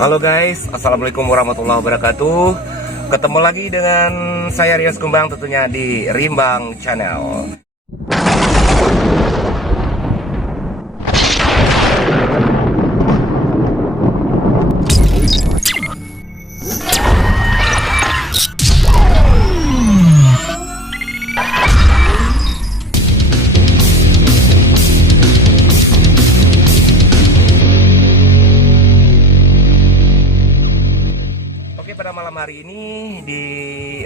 Halo guys, assalamualaikum warahmatullahi wabarakatuh. Ketemu lagi dengan saya Rios Kumbang tentunya di Rimbang Channel. Pada malam hari ini di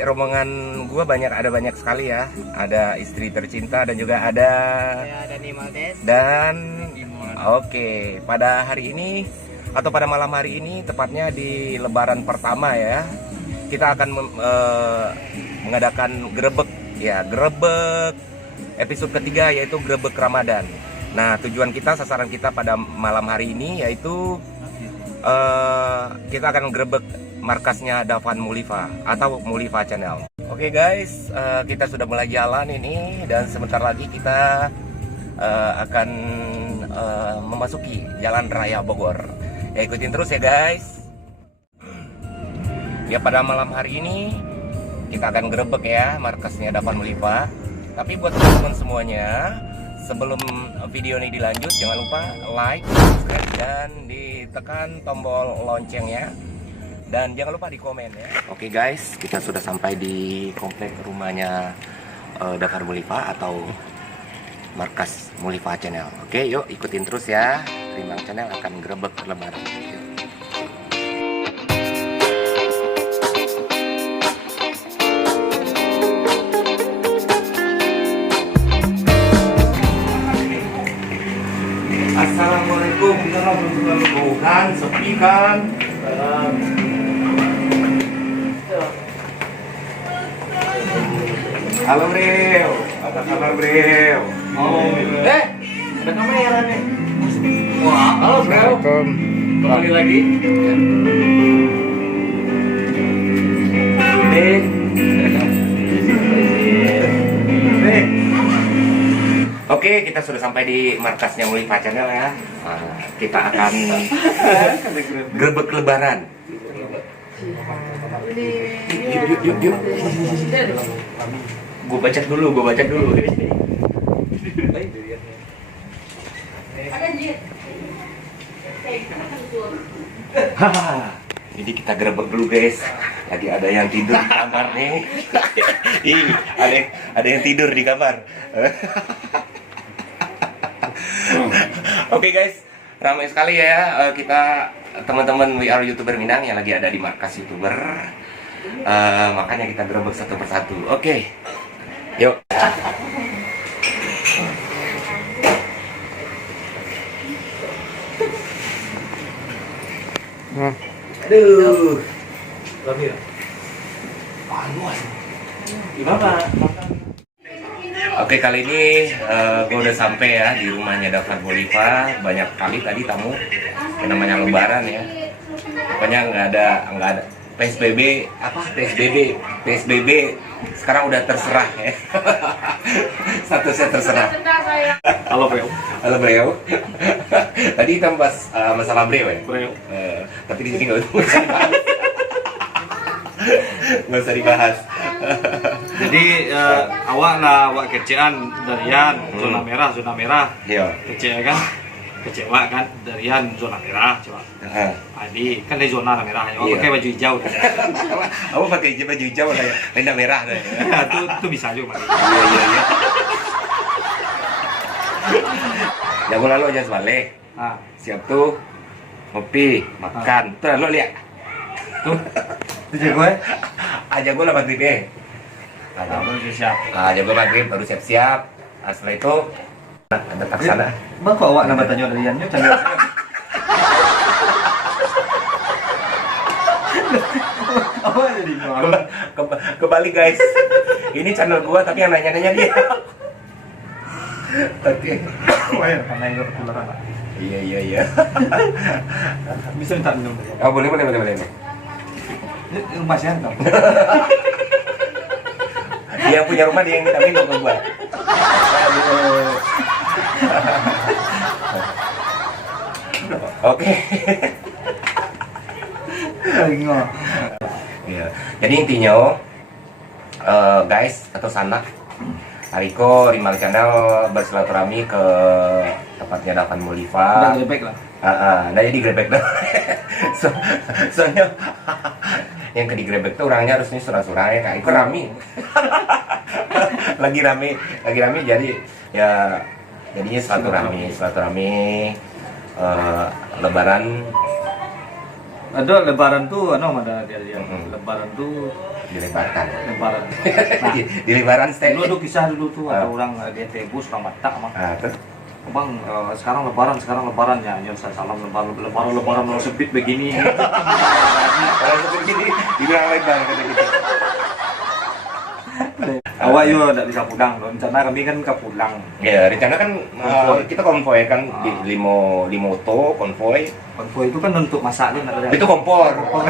rombongan gua ada banyak sekali ya. Ada istri tercinta dan juga ada Dani Maldes dan oke, pada hari ini atau pada malam hari ini tepatnya di lebaran pertama ya, kita akan mengadakan grebek ya, grebek episode ketiga yaitu grebek Ramadan. Nah, tujuan kita, sasaran kita pada malam hari ini yaitu kita akan grebek markasnya Davan Mulifa atau Mulifa Channel. Oke guys, kita sudah mulai jalan ini dan sebentar lagi kita akan memasuki Jalan Raya Bogor. Ya, ikutin terus ya guys. Ya, pada malam hari ini kita akan grebek ya markasnya Davan Mulifa. Tapi buat teman-teman semuanya, sebelum video ini dilanjut, jangan lupa like, subscribe, dan ditekan tombol loncengnya. Dan jangan lupa di komen ya. Oke guys, kita sudah sampai di komplek rumahnya Davan Mulifa atau markas Mulifa Channel. Oke, yuk ikutin terus ya. Rimbang Channel akan grebek lebaran. Yuk. Assalamualaikum warahmatullahi wabarakatuh. Kan sepi kan? Halo Bro, apa kabar Bro? ada kamera nih. Wah, halo Bro. Kembali lagi. Oke, kita sudah sampai di markasnya Mulifa Channel ya. Nah, kita akan grebek lebaran. Yuk. Gue baca dulu. Jadi kita grebek dulu guys. Lagi ada yang tidur di kamar nih. Ih, ada yang tidur di kamar. Oke guys, ramai sekali ya kita teman-teman We Are YouTuber Minang yang lagi ada di markas YouTuber. Makanya kita grebek satu persatu. Oke, yuk. Aduh. Gimana? Oke, kali ini gue udah sampai ya di rumahnya Davan Mulifa. Banyak kali tadi tamu yang namanya lebaran ya. Pokoknya nggak ada PSBB sekarang udah terserah ya. Statusnya terserah. Halo Bro. Tadi kita bahas masalah Bro ya. Tapi di sini nggak usah dibahas. Jadi awak kecean darian zona merah. Iya. Kecewa kan darian zona merah coba. Adi kan dari zona merah. Iya. Pakai baju hijau. Aku pakai baju hijau kayak tenda merah deh. Itu bisa juga. Iya. Jago lalu aja sebalik. Siap tuh. Ngopi, makan. Tuh lo lihat. Tuh. Itu jago ya. Jago lah maghrib ya. Baru siap. Jago maghrib baru siap-siap. Setelah itu ada taksana. Bang kok awak nama tanya dariannya channel. Apa jadi Kembali guys. Ini channel gua tapi yang nanya-nanya dia. Oke. Wah, karena itu ketularan. Iya. Bisa minta minum. Oh, boleh. Ini rumah siapa? Dia yang punya rumah, dia yang minta minum ke gua. Oke. Iya. Jadi intinya guys atau sanak Ariko Rimal Channel bersilaturahmi ke tempatnya Davan Mulifa. Udah grebek lah. Nah jadi grebek dah. Soalnya yang ke digrebek tuh orangnya harusnya surah-surah ya kak. Itu rame. lagi rame jadi ya jadinya silaturahmi Lebaran. Ada Lebaran tuh, ada dia. Lebaran tuh Dilebarkan. Lebaran. Nah, Di Lebaran stay. dulu kisah dulu tuh ada orang dia tebus orang Batak mah. Terus Bang, sekarang lebaran ya, salam lebaran mau sempit begini. kalau seperti ini dibilang lebar kata gitu. Awak yo tidak bisa pulang, rencana kami kan ke pulang. Ya rencana kan kita konvoy kan di limoto konvoy. Konvoy itu kan untuk masak kan ada. Itu kompor. Kompor.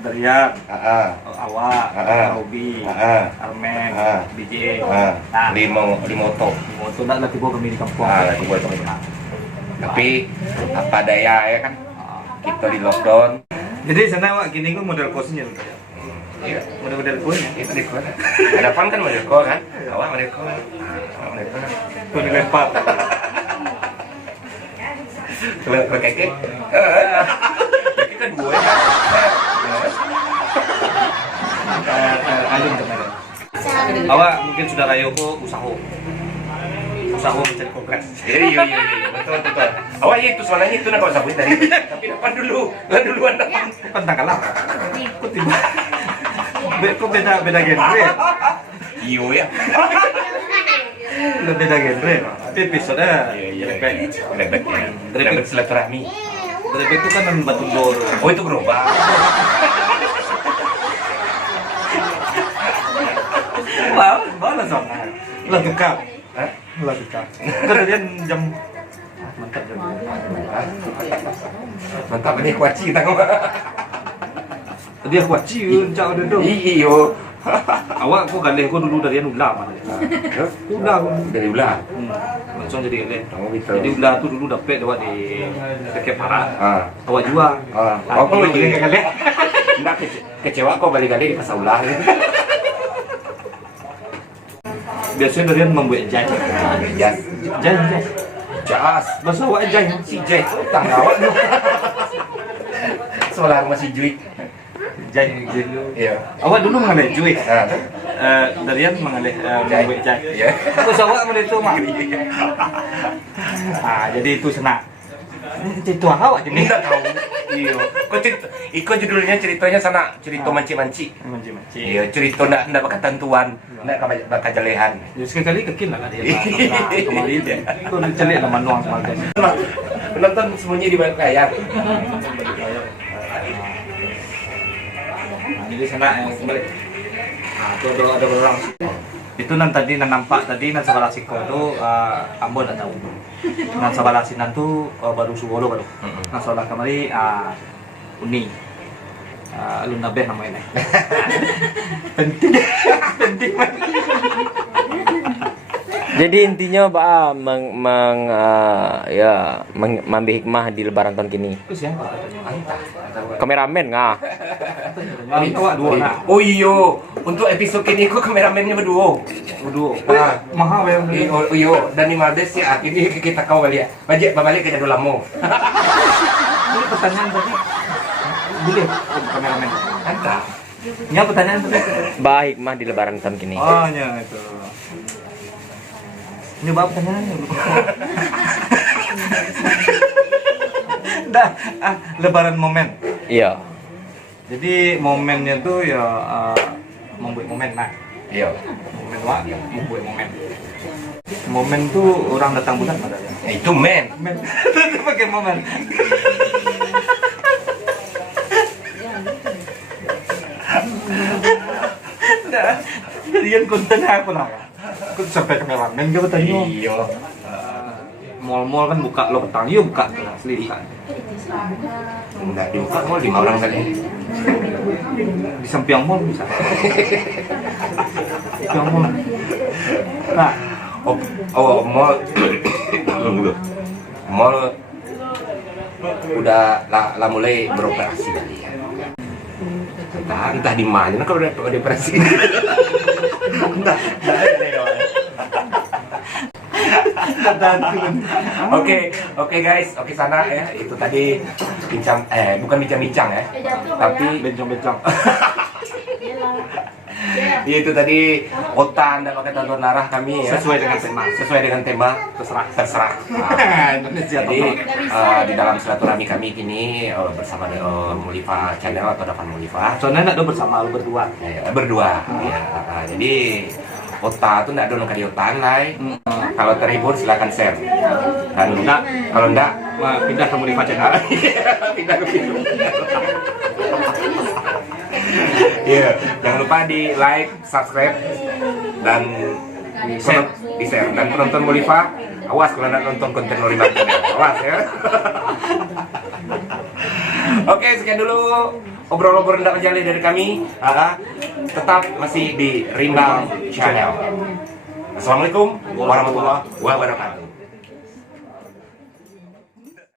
Daria, awak, Robi, Armen, BJ. Nah, limoto. Limoto nak lagi bawa kami di kampung. Lagi buat kami. Tapi apa daya ya kan kita di lockdown. Jadi sana awak gini kan model kosnya tuh. Iya. Model kosnya. Itu di kos. Ada pan kan model kos kan? Awak model kos. Kau dilempar. Kalau kekek. Kekek kan gue. Ayun kemarin. Awak mungkin sudah rayoko usaha mencari progres. Iya, betul. Awak itu soalnya itu nak kau sabut tadi. Tapi depan duluan depan. Kan tanggal lah. Kok tiba? Kok beda genre? Iyo ya. Udah beda genre. Tapi episode Grebek silaturahmi. Grebek itu kan batu bor. Oh itu gerobak. Balas sama. Lah tukar. Lah tukar. Kemudian jam mantap jam. Mantap ini kuaci kita kau. Dia kuat cium cak udah dong. Iyo. Awak kok galih kok dulu dari ular mana? Ular Dari ular. langsung jadi galih. Oh gitu. Jadi ular tuh dulu dapat awak di Kekep Parah. Awak jual. Oh kau jadi galih. Enggak kecewa kau balik kali di pasar ular. Biasanya dari membuat jai. Jai. Jas. Bahasa awak jai. Si Jay tangga awak lu. Solar masih Jui. Jai. Iya. Awak dulu mengalih juik. Nah, Darian mengalih membuat jai. Iya. Terus awak mengalih itu mah. Jadi itu senang. Itu awak jadi. Enggak tahu. Iya. Kok judulnya ceritanya sana cerita manci-manci. Manci-manci. Iya, cerita ndak bakal tentuan, ndak bakal jalehan. Jadi sekali kekil lah dia. Kemarin dia. Itu celik sama nuang sama guys. Penonton sembunyi di balik layar. Jadi sana yang kembali. Itu ada orang. Itu nan tadi nampak tadi nan sebelah siko itu Ambon tak tahu. Nan sebelah sinan tu baru Suwolo baru. Nan sebelah kemari Uni. Alun Nabeh namanya. Penting. Jadi intinya Pak mengambil hikmah di Lebaran tahun kini. Itu siapa katanya? Kameramen nggak? Awak dua nak. Oh iyo, untuk episode ini kok kameramennya berdua. Mahal ya. Oh iyo, dan di Maldes ya ini kita kau kali ya. Balik ke jadul lama. Ini pertanyaan tadi. Boleh kameramen. Entah. Ini pertanyaan tadi. Bah hikmah di Lebaran tahun kini. Oh, ya itu. Ini bapak pertanyaannya. Dah, Lebaran momen. Iya. Jadi momennya tuh ya membuat momen nah. Iya. Momen wak, membuat momen. Momen tuh orang datang bulan pada ya. Itu men. Momen. Itu pakai momen. Nah, kalian konten aku lah. Aku sampai kameramen gak bertanya. Iya. Mall-mall kan buka lo petang, yuk buka asli buka. Enggak dibuka mau 5 orang kali. Di samping mall bisa. Samping mall. Nah, Mall Mall udah lah mulai beroperasi kali ya. Entah di mana kalau udah operasi. Oke guys, oke sana ya. Itu tadi bukan bincang-bincang ya, tapi bencong-bencong. itu tadi Ota Anda pakai tonton arah kami ya. Sesuai dengan tema. Terserah. Indonesia. Jadi di dalam silaturahmi kami kini bersama Mulifa Channel atau Davan Mulifa. Soalnya enggak berdua, lu berdua. Berdua. Ya. Jadi Ota tuh enggak dono kali Otan lai. Kalau terhibur silakan share. Dan kalau enggak Pindah ke Mulifa Channel. pindah ke video. Iya, jangan lupa di like, subscribe, dan di share. Dan penonton Mulifa, awas kalau nggak nonton konten Mulifa Channel, awas ya. Oke, sekian dulu obrol-obrol rendah menjali dari kami. Tetap masih di Rimbang Channel. Assalamualaikum warahmatullahi wabarakatuh.